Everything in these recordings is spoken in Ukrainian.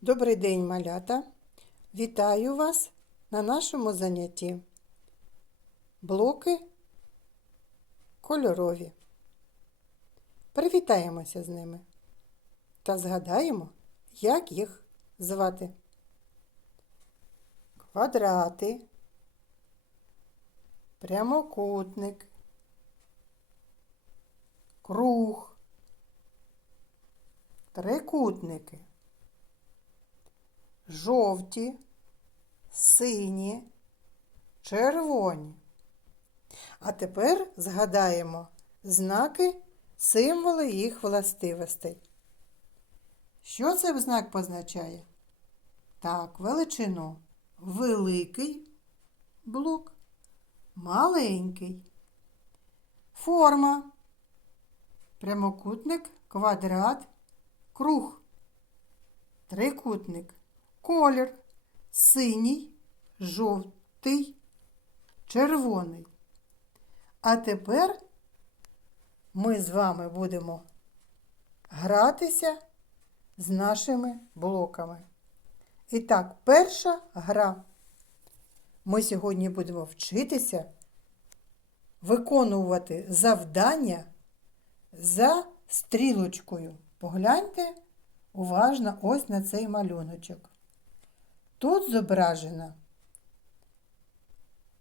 Добрий день, малята! Вітаю вас на нашому занятті. Блоки кольорові. Привітаємося з ними та згадаємо, як їх звати. Квадрати, прямокутник, круг, трикутники жовті, сині, червоні. А тепер згадаємо знаки, символи їх властивостей. Що цей знак позначає? Так, величину. Великий блок, маленький. Форма. Прямокутник, квадрат, круг. Трикутник. Колір синій, жовтий, червоний. А тепер ми з вами будемо гратися з нашими блоками. І так, перша гра. Ми сьогодні будемо вчитися виконувати завдання за стрілочкою. Погляньте уважно ось на цей малюночок. Тут зображено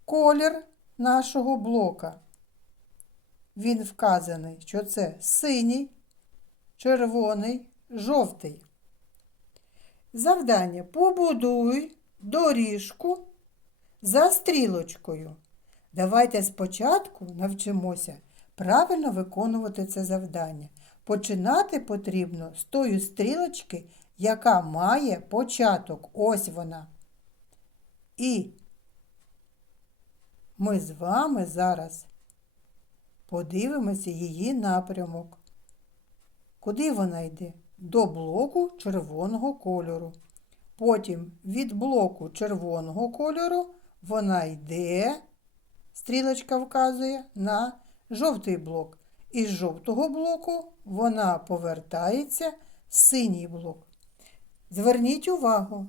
колір нашого блока. Він вказаний, що це синій, червоний, жовтий. Завдання побудуй доріжку за стрілочкою. Давайте спочатку навчимося правильно виконувати це завдання. Починати потрібно з тої стрілочки, яка має початок. Ось вона. І ми з вами зараз подивимося її напрямок. Куди вона йде? До блоку червоного кольору. Потім від блоку червоного кольору вона йде, стрілочка вказує, на жовтий блок. Із жовтого блоку вона повертається в синій блок. Зверніть увагу,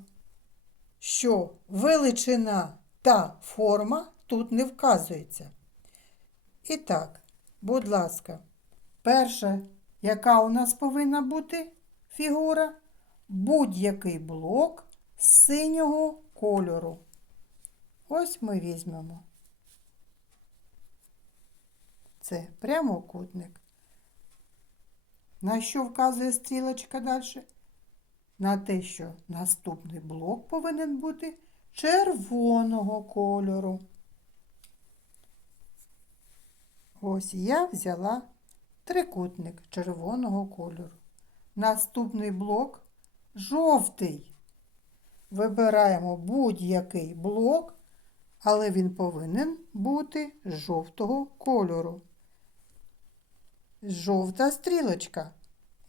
що величина та форма тут не вказується. І так, будь ласка, перша, яка у нас повинна бути фігура, будь-який блок синього кольору. Ось ми візьмемо. Це прямокутник. На що вказує стрілочка далі? На те, що наступний блок повинен бути червоного кольору. Ось я взяла трикутник червоного кольору. Наступний блок жовтий. Вибираємо будь-який блок, але він повинен бути жовтого кольору. Жовта стрілочка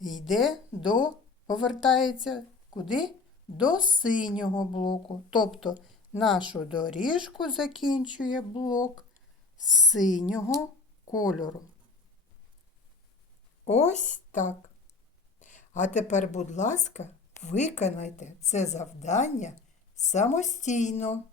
йде до, повертається куди? До синього блоку. Тобто нашу доріжку закінчує блок синього кольору. Ось так. А тепер, будь ласка, виконайте це завдання самостійно.